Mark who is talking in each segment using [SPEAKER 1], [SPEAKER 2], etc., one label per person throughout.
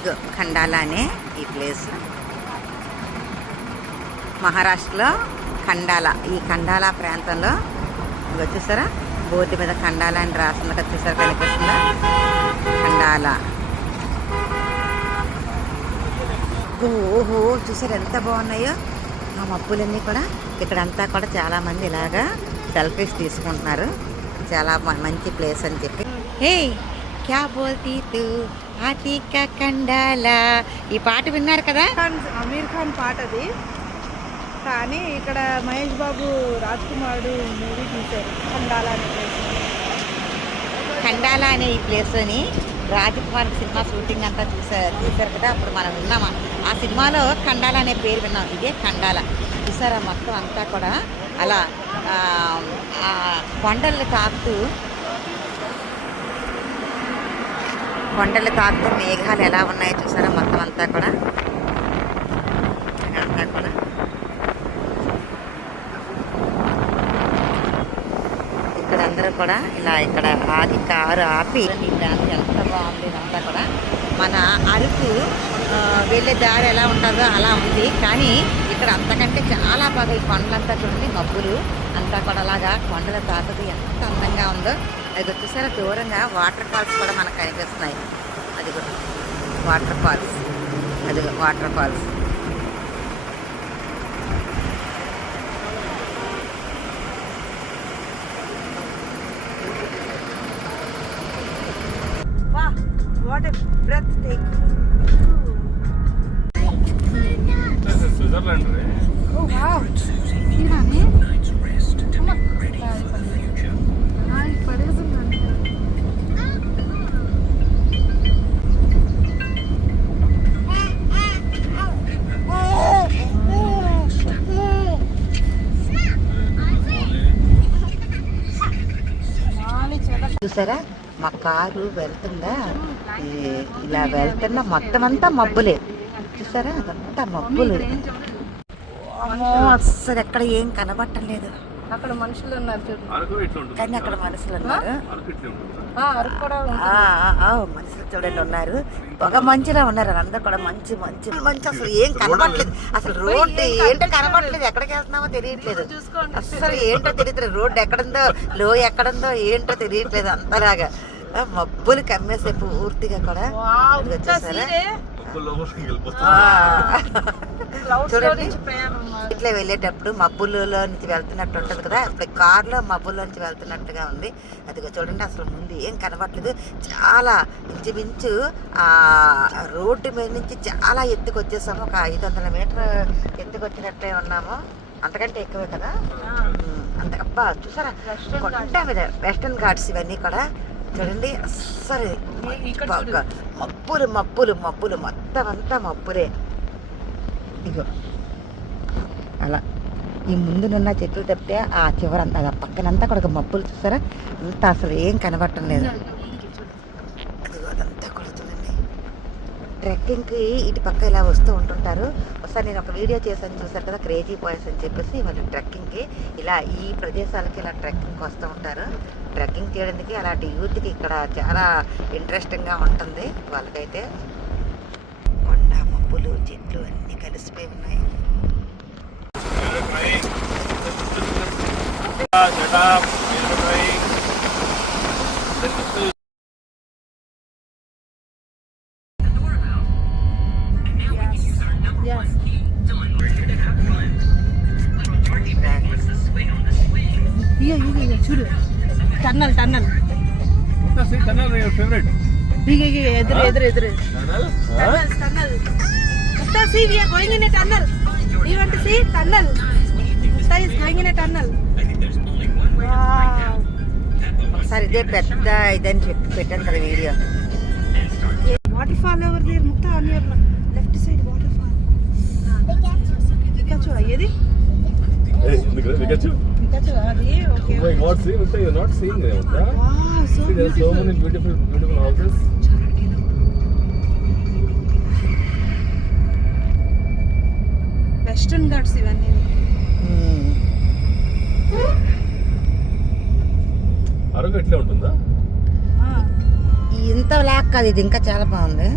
[SPEAKER 1] ఇదిగో. ఖండాలానే ఈ ప్లేస్. మహారాష్ట్రలో ఖండాల ఈ ఖండాల ప్రాంతంలో. ఇదిగో చూసారా? బోర్డు మీద ఖండాల అని రాసింది కదా చూసారా కనిపిస్తుందా? ఖండాల. ఓహో చూసారు ఎంత బాగున్నాయో? ఆ మబ్బులన్నీ కూడా ఇక్కడంతా కూడా చాలా మంది ఇలాగా సెల్ఫీస్ తీసుకుంటున్నారు. చాలా మంచి ప్లేస్ అని చెప్పి. హే క్యా బోల్తీ తూ? ఆతిక కండాల ఈ పాట విన్నారు కదా?
[SPEAKER 2] అమీర్ ఖాన్ పాట అది. కానీ ఇక్కడ మహేష్ బాబు రాజ్ కుమారుడు మూవీ తీశారు ఖండాల అనే place.
[SPEAKER 1] ఖండాల అనే ఈ ప్లేస్లోని రాజకుమార్ సినిమా షూటింగ్ అంతా చూసారు చూసారు కదా అప్పుడు మనం విన్నామా? ఆ సినిమాలో ఖండాల అనే పేరు విన్నాం ఇదే ఖండాల. చూసారా? మొత్తం అంతా కూడా అలా కొండల్ని తాకుతూ కొండలు తాకుతూ మేఘాలు ఎలా ఉన్నాయో చూసారా మొత్తం అంతా కూడా? అంతా కూడా. ఇక్కడ అందరూ కూడా ఇలా ఇక్కడ ఆది కారు ఆపి ఈ ప్రాంతం ఎంత బాగుంది ఇదంతా కూడా. మన అరకు వెళ్ళే దారి ఎలా ఉంటుందో అలా ఉంది. కానీ ఇక్కడ అంతకంటే చాలా బాగా ఈ కొండలంతా చూడండి మబ్బులు అంతా కూడా అలాగా కొండల తాకుతూ ఎంత అందంగా ఉందో. అది వచ్చేసరి దూరంగా వాటర్ ఫాల్స్ కూడా మనకు కనిపిస్తున్నాయి. అది కూడా. Water falls. అది వాటర్ ఫాల్స్.
[SPEAKER 2] వా what a breath take
[SPEAKER 3] Switzerland రే
[SPEAKER 2] ఓ వావ్ ఇలానే
[SPEAKER 1] చూసారా? మా కారు వెళ్తుందా? ఇలా వెళ్తున్నా మొత్తం అంతా మబ్బులే. చూసారా? అదంతా మబ్బులు. అమ్మో అస్సలు ఎక్కడ ఏం కనబట్టలేదు.
[SPEAKER 2] అక్కడ మనుషులు ఉన్నారు చూడు.
[SPEAKER 3] అరకు ఇట్లా ఉంటుంది.
[SPEAKER 1] కానీ అక్కడ మనుషులు ఉన్నారు.
[SPEAKER 3] అరకు ఇట్లా ఉంటుంది.
[SPEAKER 2] ఆ, అరకు కూడా ఉంది.
[SPEAKER 1] ఆ, ఆ, ఆ, మనుషులు చూడండి ఉన్నారు. ఒక మంచిలా ఉన్నారు. అందరూ కూడా మంచి మంచి మంచి అసలు ఏం కనబడట్లేదు అసలు రోడ్డు ఏంటో కనబడట్లేదు ఎక్కడికి వెళ్తున్నామో తెలియట్లేదు.
[SPEAKER 2] చూసుకోండి.
[SPEAKER 1] అస్సలు ఏంటో తెలియట్లేదు. రోడ్డు ఎక్కడుందో లో ఎక్కడుందో ఏంటో తెలియట్లేదు అంతలాగా. ఆ, మబ్బులు కమ్మేసే పూర్తిగా కూడా.
[SPEAKER 2] వావ్
[SPEAKER 1] ఇదిగో
[SPEAKER 2] ఇంకా
[SPEAKER 1] చూసారా?
[SPEAKER 2] సీరే
[SPEAKER 3] ఒక్క లోపలికి వెళ్ళిపోతుంది
[SPEAKER 1] ఆ. చూడండి. ఇట్లా వెళ్ళేటప్పుడు మబ్బులలో నుంచి వెళ్తున్నట్టు ఉంటుంది కదా? ఇప్పుడు కార్లో మబ్బుల్లో నుంచి వెళ్తున్నట్టుగా ఉంది. అదిగో చూడండి అసలు ముందు ఏం కనబట్లేదు చాలా ఇంచుమించు ఆ రోడ్డు మీద నుంచి చాలా ఎత్తుకు వచ్చేసాము ఒక ఐదు వందల మీటర్ ఎత్తుకు వచ్చినట్లే ఉన్నాము. అంతకంటే ఎక్కువే కదా? అంత అబ్బా చూసారా? కొండ మీద వెస్టర్న్ ఘాట్స్ ఇవన్నీ కూడా. చూడండి అస్సలు మబ్బులు మబ్బులు మబ్బులు మొత్తం అంతా మబ్బులే. ఇగో. అలా. ఈ ముందునున్న చెట్లు తప్పితే ఆ చివరంతా ఆ పక్కనంతా కూడా ఒక మబ్బులు చూసారా అంతా అసలు ఏం కనబడటం లేదు. అదంతా కూడా చూడండి. ట్రెక్కింగ్కి ఇటు పక్క ఇలా వస్తూ ఉంటుంటారు. ఒకసారి నేను ఒక వీడియో చేశాను చూసారు కదా క్రేజీ బాయ్స్ అని చెప్పేసి వాళ్ళు ట్రెక్కింగ్కి ఇలా ఈ ప్రదేశాలకి ఇలా ట్రెక్కింగ్కి వస్తూ ఉంటారు. ట్రెక్కింగ్ చేయడానికి అలాంటి యూత్కి ఇక్కడ చాలా ఇంట్రెస్టింగ్గా ఉంటుంది వాళ్ళకైతే. అన్నీ కలిసిపోయి ఉన్నాయి
[SPEAKER 3] Shut up. You're trying.
[SPEAKER 2] Yes. ఇయ్యో ఇయ్యో ఇయ్యో చూడు tunnel tunnel
[SPEAKER 3] See, tunnel, your favorite.
[SPEAKER 2] ఇయ్యో ఇయ్యో ఎదురు ఎదురు ఎదురు
[SPEAKER 3] Tunnel?
[SPEAKER 2] Tunnel tunnel Musta see we are going in a tunnel. Do you want to see tunnel? Musta is going in a tunnel.
[SPEAKER 1] ఒకసారి ఇదే పెద్ద ఇదని చెప్పి పెట్టాను కదా video
[SPEAKER 2] Waterfall over there, Mukta on your left side waterfall. Pikachu, ఏది?
[SPEAKER 3] Hey, look at Pikachu.
[SPEAKER 2] Pikachu, అది.
[SPEAKER 3] Oh see, Mukta, you're not seeing them,
[SPEAKER 2] western Ghats ఇవన్నీ.
[SPEAKER 3] అరకు ఇట్లే ఉంటుందా?
[SPEAKER 2] ఆ,
[SPEAKER 1] ఇంతలా కాదు ఇది ఇంకా చాలా బాగుంది?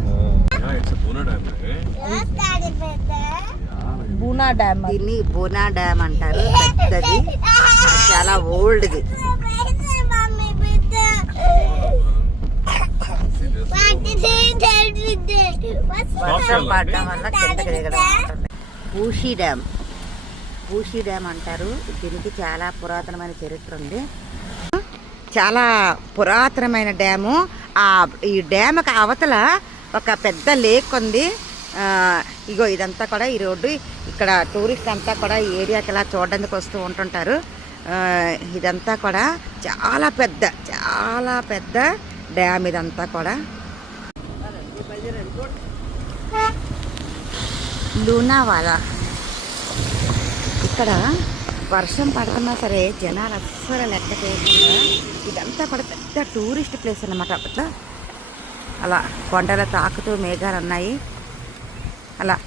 [SPEAKER 2] బూనా డ్యామ్.
[SPEAKER 1] దీన్ని బోనా డ్యామ్ అంటారు పెద్దది. చాలా ఓల్డ్ది. వర్షం పడడం వల్ల కిందకి దిగడం పూషి డ్యామ్. పూషి డ్యామ్ అంటారు. దీనికి చాలా పురాతనమైన చరిత్ర ఉంది. చాలా పురాతనమైన డ్యాము. ఆ ఈ డ్యామ్కి అవతల ఒక పెద్ద లేక్ ఉంది. ఇగో ఇదంతా కూడా ఈ రోడ్డు. ఇక్కడ టూరిస్ట్ అంతా కూడా ఈ ఏరియాకి ఇలా చూడడానికి వస్తూ ఉంటుంటారు. ఇదంతా కూడా చాలా పెద్ద చాలా పెద్ద డ్యామ్ ఇదంతా కూడా. లూనావాలా ఇక్కడ వర్షం పడుతున్నా సరే జనాలు అస్సలు లెక్క చేయకుండా ఇదంతా కూడా పెద్ద టూరిస్ట్ ప్లేస్ అన్నమాట. అట్లా అలా కొండల తాకుతూ మేఘాలు ఉన్నాయి. అలా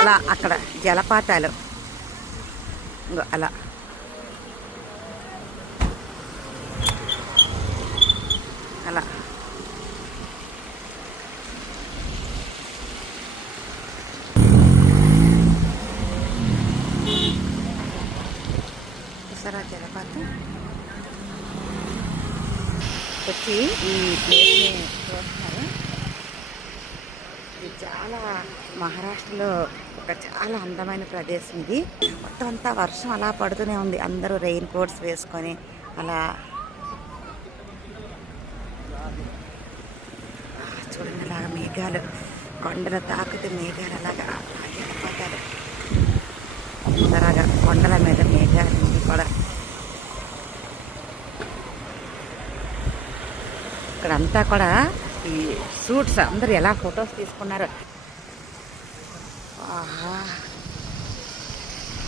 [SPEAKER 1] అలా అక్కడ జలపాతాలు. అలా. అలా చూసారా జలపాతం వచ్చి ఈ ప్లేస్ని చూస్తున్నారు ఇది చాలా మహారాష్ట్రలో ఒక చాలా అందమైన ప్రదేశం ఇది. మొత్తం అంతా వర్షం అలా పడుతూనే ఉంది. అందరూ రెయిన్ కోట్స్ వేసుకొని అలా చూడండి అలాగా మేఘాలు కొండలు తాకుతూ మేఘాలు అలాగా జలపాతాలు అలాగా కొండల మీద మేఘాలు ఇవి అంతా ఇక్కడంతా కూడా ఈ సూట్స్ అందరు ఎలా ఫొటోస్ తీసుకున్నారు.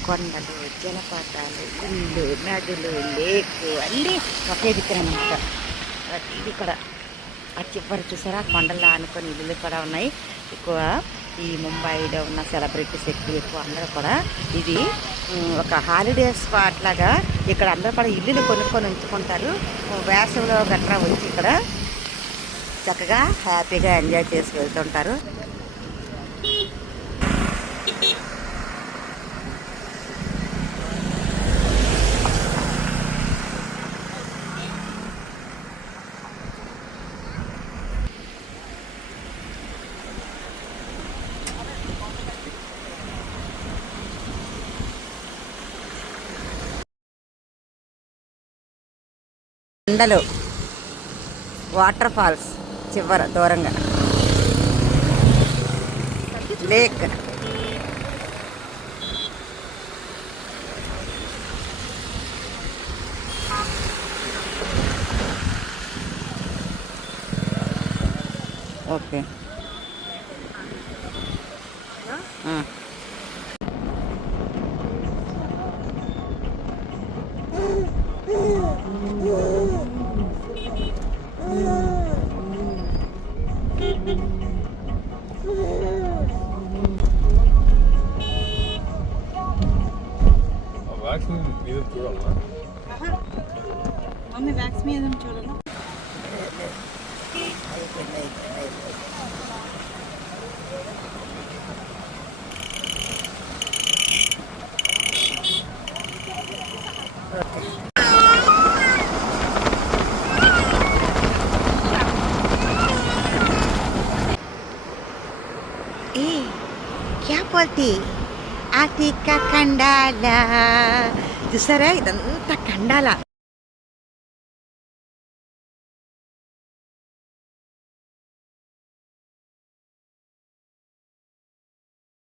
[SPEAKER 1] కొండలు జలపాతాలు ఇల్లు నదులు లేక్ అన్నీ ఒకే దిక్కునమాట ఇది కూడా ఆ చివరి చూసారా? కొండల్లో ఆనుకొని ఇల్లులు కూడా ఉన్నాయి. ఎక్కువ ఈ ముంబైలో ఉన్న సెలబ్రిటీస్ ఎక్కువ ఎక్కువ అందరూ కూడా ఇది ఒక హాలిడే స్పాట్ లాగా ఇక్కడ అందరూ కూడా ఇల్లులు కొనుక్కొని ఉంచుకుంటారు. వేసవిలో గట్రా వచ్చి ఇక్కడ చక్కగా హ్యాపీగా ఎంజాయ్ చేసి వెళ్తుంటారు. కొండలు వాటర్ ఫాల్స్. చివర దూరంగా. లేక్. ఓకే. అయిపోయింది, అయిపోయింది, అయిపోయింది. ఏ క్యా పోల్తి అతిక కండాల చూసారా ఇదంతా కండాల